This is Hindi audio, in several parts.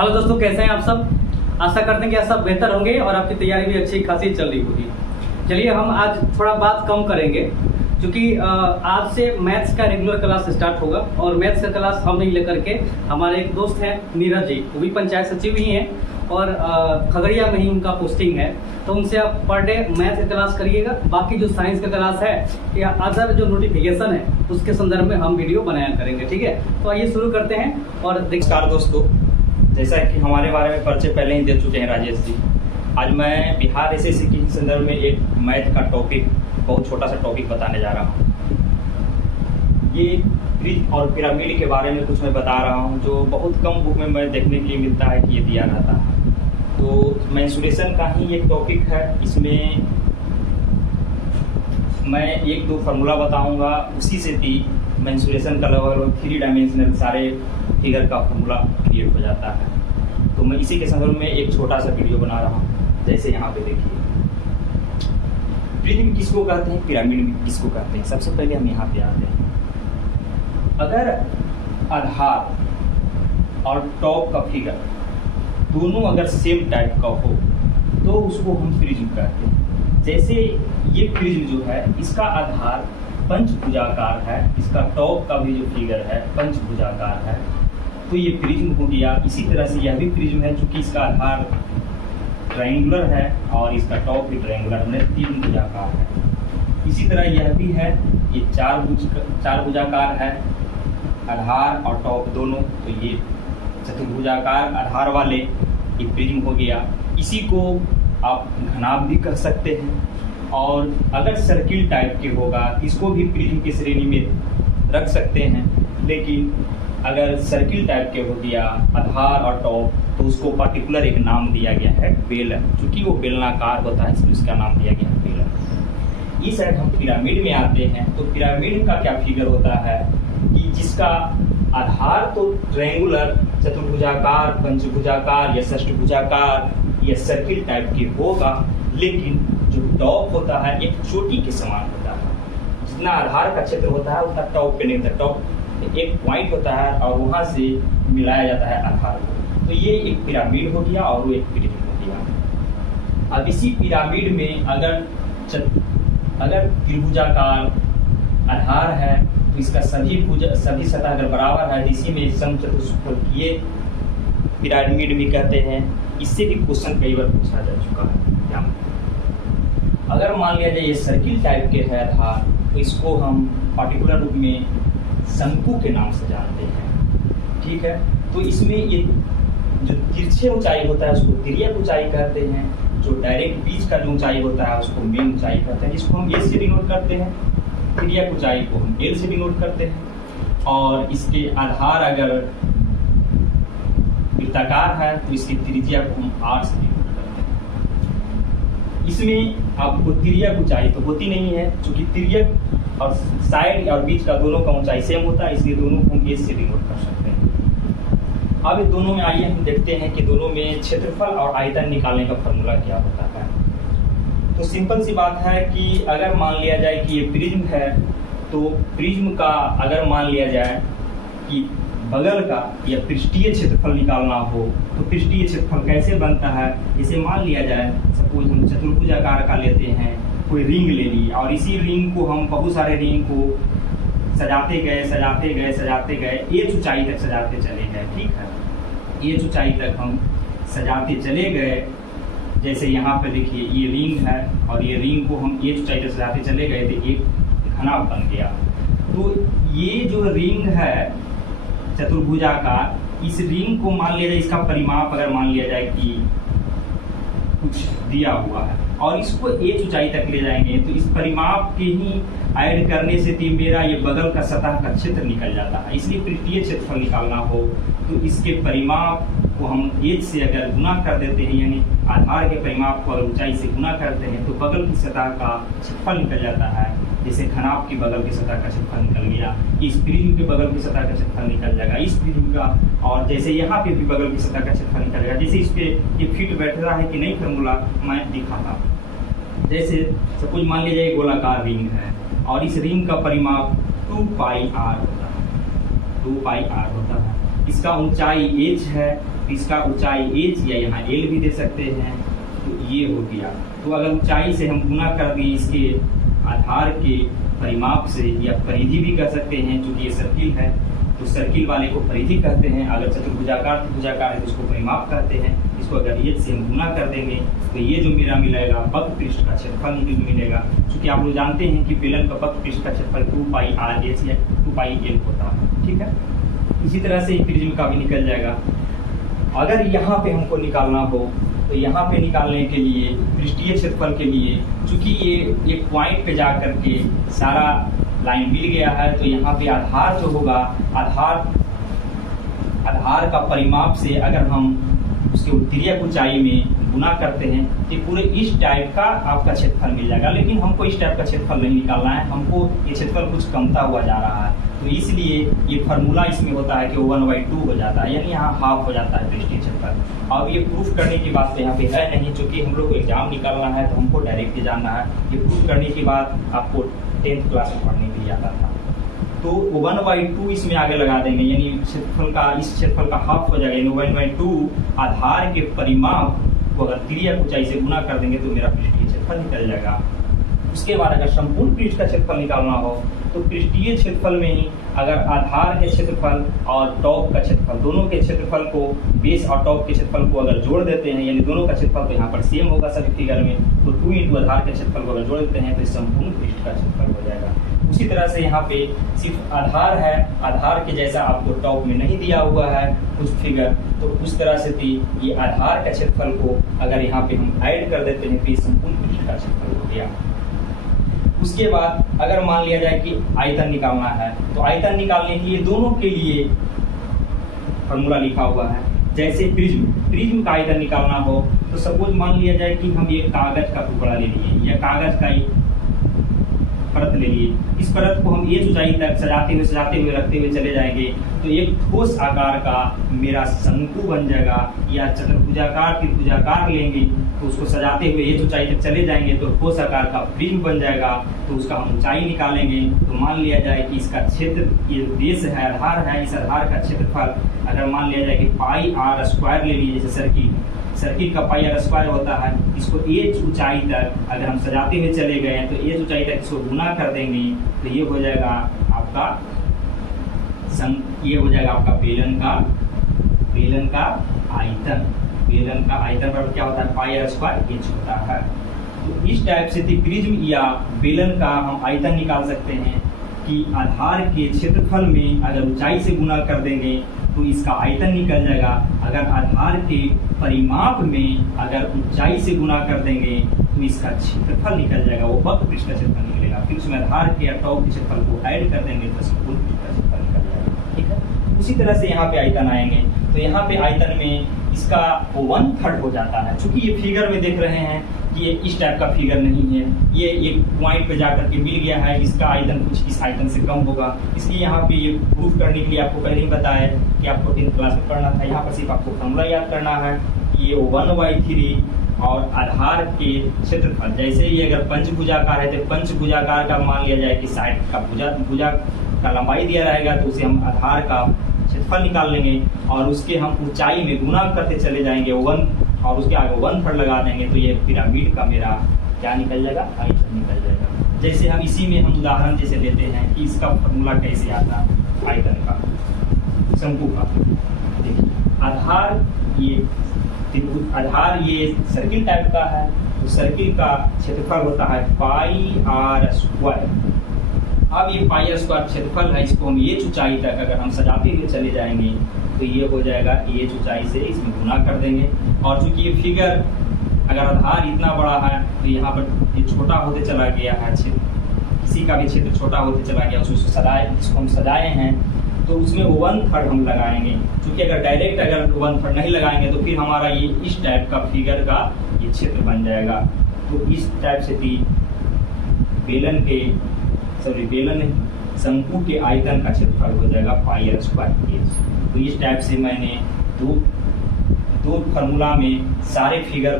हेलो दोस्तों, कैसे हैं आप सब। आशा करते हैं कि आप सब बेहतर होंगे और आपकी तैयारी भी अच्छी खासी चल रही होगी। चलिए हम आज थोड़ा बात कम करेंगे, क्योंकि आज से मैथ्स का रेगुलर क्लास स्टार्ट होगा और मैथ्स का क्लास हम नहीं लेकर के हमारे एक दोस्त हैं नीरज जी, वो भी पंचायत सचिव ही हैं और खगड़िया में ही उनका पोस्टिंग है। तो उनसे आप पर डे मैथ का क्लास करिएगा। बाकी जो साइंस का क्लास है या अदर जो नोटिफिकेशन है उसके संदर्भ में हम वीडियो बनाया करेंगे। ठीक है, तो आइए शुरू करते हैं। और नमस्कार दोस्तों, जैसा कि हमारे बारे में परिचय पहले ही दे चुके हैं राजेश जी, आज मैं बिहार एसएससी के संदर्भ में एक मैथ का टॉपिक, बहुत छोटा सा टॉपिक बताने जा रहा हूँ। ये ब्रिज और पिरामिड के बारे में कुछ मैं बता रहा हूँ, जो बहुत कम बुक में मैं देखने के लिए मिलता है कि ये दिया रहता है। तो मेंसुरेशन का ही एक टॉपिक है, इसमें मैं एक दो फार्मूला बताऊंगा, उसी से भी मेंसुरेशन का लगभग 3 डायमेंशनल सारे फिगर का फार्मूला क्रिएट हो जाता है। तो मैं इसी के संदर्भ में एक छोटा सा वीडियो बना रहा हूँ। जैसे यहाँ पे देखिए, प्रिज्म किसको कहते हैं, पिरामिड किसको कहते हैं। सबसे पहले हम यहाँ पे आते हैं। अगर आधार और टॉप का फिगर दोनों अगर सेम टाइप का हो तो उसको हम प्रिज्म कहते हैं। जैसे ये प्रिज्म जो है, इसका आधार पंचभुजाकार है, इसका टॉप का भी जो फिगर है पंचभुजाकार है, तो ये प्रिज्म हो गया। इसी तरह से यह भी प्रिज्म है, चूंकि इसका आधार ट्रायंगुलर है और इसका टॉप भी ट्रायंगुलर में 3 भुजाकार है। इसी तरह यह भी है, ये 4 भुजाकार है, आधार और टॉप दोनों, तो ये चतुर्भुजाकार आधार वाले ये प्रिज्म हो गया। इसी को आप घनाभ भी कह सकते हैं। और अगर सर्किल टाइप के होगा इसको भी प्रिज्म की श्रेणी में रख सकते हैं, लेकिन अगर सर्किल टाइप के हो गया आधार और टॉप तो उसको पर्टिकुलर एक नाम दिया गया है बेलन, क्योंकि वो बेलनाकार होता है इसलिए उसका नाम दिया गया है बेलन। इस साइड हम पिरामिड में आते हैं। तो पिरामिड का क्या फिगर होता है कि जिसका आधार तो ट्रायंगुलर चतुर्भुजाकार पंचभुजाकार या षष्ठभुजाकार या सर्किल टाइप के होगा, लेकिन जो टॉप होता है एक चोटी के समान होता है। जितना आधार का क्षेत्र होता है उतना टॉप पे नहीं होता। टॉप एक पॉइंट होता है और वहां से मिलाया जाता है आधार को। तो ये एक पिरामिड हो गया और वो एक प्रिज्म हो गया। अब इसी पिरामिड में अगर त्रिभुजाकार आधार है तो इसका सभी सतह अगर बराबर है, इसी में समचतुष्फलकीय पिरामिड भी कहते हैं। इससे भी क्वेश्चन कई बार पूछा जा चुका है। अगर मान लिया जाए ये सर्किल टाइप के है आधार, तो इसको हम पर्टिकुलर रूप में शंकु के नाम से जानते हैं। ठीक है, तो इसमें ये जो तिरछे ऊंचाई होता है उसको तिर्यक ऊंचाई कहते हैं, जो डायरेक्ट बीच का जो ऊंचाई होता है उसको मेन ऊंचाई कहते हैं, जिसको हम एल से डिनोट करते हैं। तिर्यक ऊंचाई को हम एल से डिनोट करते हैं। और इसके आधार अगर वृत्ताकार है तो इसकी त्रिज्या को हम आर से डिनोट करते हैं। इसमें आपको तिर्यक ऊंचाई तो होती नहीं है, क्योंकि तिर्यक और साइड और बीच का दोनों का ऊंचाई सेम होता है, इसलिए दोनों को हम एस से डिनोट कर सकते हैं। अब इन दोनों में आइए हम देखते हैं कि दोनों में क्षेत्रफल और आयतन निकालने का फॉर्मूला क्या होता है। तो सिंपल सी बात है कि अगर मान लिया जाए कि ये प्रिज्म है, तो प्रिज्म का अगर मान लिया जाए कि बगल का या पृष्ठीय क्षेत्रफल निकालना हो तो पृष्ठीय क्षेत्रफल कैसे बनता है। जैसे मान लिया जाए सपोज हम चतुर्भुजाकार का लेते हैं, कोई रिंग ले ली और इसी रिंग को हम बहुत सारे रिंग को सजाते गए एक ऊंचाई तक सजाते चले गए। ठीक है, एक ऊंचाई तक हम सजाते चले गए। जैसे यहाँ पे देखिए ये रिंग है और ये रिंग को हम एक ऊंचाई तक सजाते चले गए तो एक घनाभ बन गया। तो ये जो रिंग है चतुर्भुजाकार, इस रिंग को मान लिया जाए, इसका परिमाप अगर मान लिया जाए कि कुछ दिया हुआ है और इसको एक ऊंचाई तक ले जाएंगे, तो इस परिमाप के ही ऐड करने से भी मेरा ये बगल का सतह का क्षेत्र निकल जाता है। इसलिए पृष्ठीय क्षेत्रफल निकालना हो तो इसके परिमाप को हम एक से अगर गुना कर देते हैं, यानी आधार के परिमाप को अगर ऊंचाई से गुना करते हैं तो बगल की सतह का क्षेत्रफल निकल जाता है। जैसे घनाभ की बगल की सतह का क्षेत्रफल निकल गया, इस प्रिज्म के बगल की सतह का क्षेत्रफल निकल जाएगा इस प्रिज्म का, और जैसे यहाँ पे भी बगल की सतह का क्षेत्रफल निकल जाएगा। जैसे इस पे ये फिट बैठ रहा है कि नहीं फार्मूला मैं दिखाता। जैसे सपोज मान लीजिए गोलाकार रिंग है और इस रिंग का परिमाप 2 पाई आर होता है, 2 पाई आर होता है। इसका ऊंचाई h है, इसका ऊंचाई h या यहाँ l भी दे सकते हैं, तो ये हो गया। तो अगर ऊंचाई से हम गुना कर दिए इसके आधार के परिमाप से, या परिधि भी कह सकते हैं, क्योंकि ये सर्किल है तो सर्किल वाले को परिधि कहते हैं। अगर चतुर्भुजाकार त्रिभुजाकार है तो उसको परिमाप कहते हैं। इसको अगर h से हम गुना कर देंगे तो ये जो मेरा मिलेगा वक्र पृष्ठ का क्षेत्रफल मिलेगा। क्योंकि आप लोग जानते हैं कि बेलन का वक्र पृष्ठ का क्षेत्रफल 2πr/h या 2πl होता है, ठीक है। इसी तरह से प्रिज्म का भी निकल जाएगा। अगर यहाँ पे हमको निकालना हो तो यहाँ पे निकालने के लिए पृष्ठीय क्षेत्रफल के लिए, चूंकि ये एक पॉइंट पे जा करके सारा लाइन मिल गया है, तो यहाँ पे आधार जो होगा, आधार का परिमाप से अगर हम उसके तिर्यक ऊंचाई में गुना करते हैं तो पूरे इस टाइप का आपका क्षेत्रफल मिल जाएगा। लेकिन हमको इस टाइप का क्षेत्रफल नहीं निकालना है, हमको ये क्षेत्रफल कुछ कमता हुआ जा रहा है, तो इसलिए ये फार्मूला इसमें होता है कि 1/2 हो जाता है, यानी यहाँ हाफ हो जाता है पृष्ठीय क्षेत्रफल। अब ये प्रूफ करने की बात तो यहाँ पे है नहीं, क्योंकि हम लोग को एग्जाम निकालना है तो हमको डायरेक्ट ही जानना है। ये प्रूफ करने की बात आपको 10th क्लास में पढ़ने के लिए आता था। तो 1/2 इसमें आगे लगा देंगे, यानी क्षेत्रफल का, इस क्षेत्रफल का हाफ हो जाएगा, यानी 1/2 आधार के परिमाप को अगर तिर्यक ऊंचाई से गुना कर देंगे तो मेरा पृष्ठीय क्षेत्रफल निकल जाएगा। उसके बाद अगर संपूर्ण पृष्ठ का क्षेत्रफल निकालना हो तो पृष्ठीय क्षेत्रफल में ही अगर आधार के क्षेत्रफल और टॉप का क्षेत्रफल, दोनों के क्षेत्रफल को, बेस और टॉप के क्षेत्रफल को अगर जोड़ देते हैं, यानी दोनों का क्षेत्रफल तो यहाँ पर सेम होगा सभी फिगर में, तो 2 × आधार के क्षेत्रफल को अगर जोड़ देते हैं तो संपूर्ण पृष्ठ का क्षेत्रफल हो जाएगा। उसी तरह से यहाँ पे सिर्फ आधार है, आधार के जैसा आपको टॉप में नहीं दिया हुआ है कुछ फिगर, तो उस तरह से भी ये आधार का क्षेत्रफल को अगर यहाँ पे हम ऐड कर देते हैं तो ये संपूर्ण पृष्ठ का क्षेत्रफल हो गया। उसके बाद अगर मान लिया जाए कि आयतन निकालना है, तो आयतन निकालने के लिए दोनों के लिए फॉर्मूला लिखा हुआ है। जैसे प्रिज्म का आयतन निकालना हो तो सपोज मान लिया जाए कि हम एक कागज का टुकड़ा ले लिए या कागज का एक परत ले लिए, इस परत को हम एक ऊंचाई तक सजाते हुए रखते हुए चले जाएंगे तो एक ठोस आकार का मेरा शंकु बन जाएगा, या चतुर्भुजाकार त्रिभुजाकार लेंगे तो उसको सजाते हुए एक ऊंचाई तक चले जाएंगे तो ठोस आकार का प्रिज्म बन जाएगा। तो उसका हम ऊंचाई निकालेंगे तो मान लिया जाए कि इसका क्षेत्र, ये बेस है, आधार है, इस आधार का क्षेत्रफल अगर मान लिया जाए कि πr² ले लीजिए, जैसे सर्किल का πr² होता है, इसको h ऊंचाई तक अगर हम सजाते हुए चले गए तो h ऊंचाई तक इसको गुना कर देंगे तो ये हो जाएगा आपका बेलन का आयतन। बेलन का आयतन पर क्या होता है, πr² h होता है। तो इस टाइप से प्रिज्म या बेलन का हम आयतन निकाल सकते हैं कि आधार के क्षेत्रफल में अगर ऊंचाई से गुना कर देंगे तो इसका आयतन निकल जाएगा। अगर आधार के परिमाप में अगर ऊंचाई से गुना कर देंगे तो इसका क्षेत्रफल निकल जाएगा, वो वक्र पृष्ठ का क्षेत्रफल निकलेगा। फिर उसमें आधार के या टॉप के क्षेत्रफल को ऐड कर देंगे तो संपूर्ण पृष्ठ का क्षेत्रफल निकल जाएगा, ठीक है। उसी तरह से यहाँ पे आयतन आएंगे तो यहाँ पे आयतन में इसका 1/3 हो जाता है। चूंकि ये फिगर में देख रहे हैं कि ये इस टाइप का फिगर नहीं है, ये एक पॉइंट पे जाकर के मिल गया है, इसका आयतन कुछ इस आयतन से कम होगा, इसलिए यहाँ पे ये प्रूफ करने के लिए आपको पहले ही बताया कि आपको 10th क्लास में पढ़ना था। यहाँ पर सिर्फ आपको फॉर्मूला याद करना है कि ये 1/3 और आधार के क्षेत्रफल, जैसे ये अगर पंचभुजाकार है तो पंचभुजाकार का मान लिया जाए कि साइड का भुजा का लंबाई दिया रहेगा तो उसे हम आधार का क्षेत्रफल निकाल लेंगे और उसके हम ऊंचाई में गुना करते चले जाएंगे 1 और उसके आगे 1/3 लगा देंगे तो ये पिरामिड का मेरा क्या निकल जाएगा, आयतन निकल जाएगा। जैसे हम इसी में हम उदाहरण जैसे लेते हैं कि इसका फॉर्मूला कैसे आता है आयतन का, शंकु का। देखिए आधार ये सर्किल टाइप का है, तो सर्किल का क्षेत्रफल होता है πr²। अब ये πr² क्षेत्रफल है, इसको हम h ऊंचाई तक अगर हम सजाते हुए चले जाएंगे तो ये हो जाएगा h ऊंचाई से इसमें गुना कर देंगे। और चूंकि ये फिगर अगर आधार इतना बड़ा है तो यहाँ पर ये छोटा होते चला गया है, किसी का भी क्षेत्र छोटा होते चला गया, इसको हम सजाए हैं तो उसमें 1/3 हम लगाएंगे। क्योंकि अगर डायरेक्ट अगर 1/3 नहीं लगाएंगे तो फिर हमारा ये इस टाइप का फिगर का ये क्षेत्र बन जाएगा। तो इस टाइप से भी बेलन शंकु के आयतन का क्षेत्रफल हो जाएगा πr²। तो इस टाइप से मैंने दो फार्मूला में सारे फिगर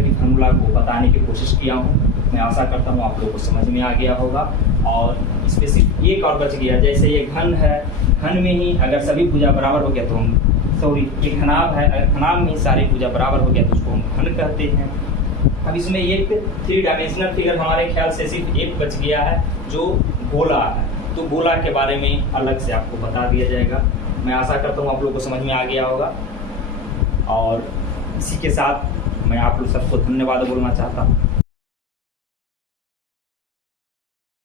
की फार्मूला को बताने की कोशिश किया हूँ। मैं आशा करता हूँ आप लोगों को समझ में आ गया होगा। और इसमें सिर्फ एक और बच गया। जैसे ये घन है, घन में ही अगर सभी भुजा बराबर हो गया तो हम सॉरी ये घनाभ है, अगर घनाभ में ही सारी भुजा बराबर हो गया तो उसको हम घन कहते हैं। अब इसमें एक 3 डायमेंशनल फिगर हमारे ख्याल से सिर्फ एक बच गया है जो गोला है, तो गोला के बारे में अलग से आपको बता दिया जाएगा। मैं आशा करता हूँ आप लोग को समझ में आ गया होगा, और इसी के साथ मैं आप लोग सबको धन्यवाद बोलना चाहता हूँ।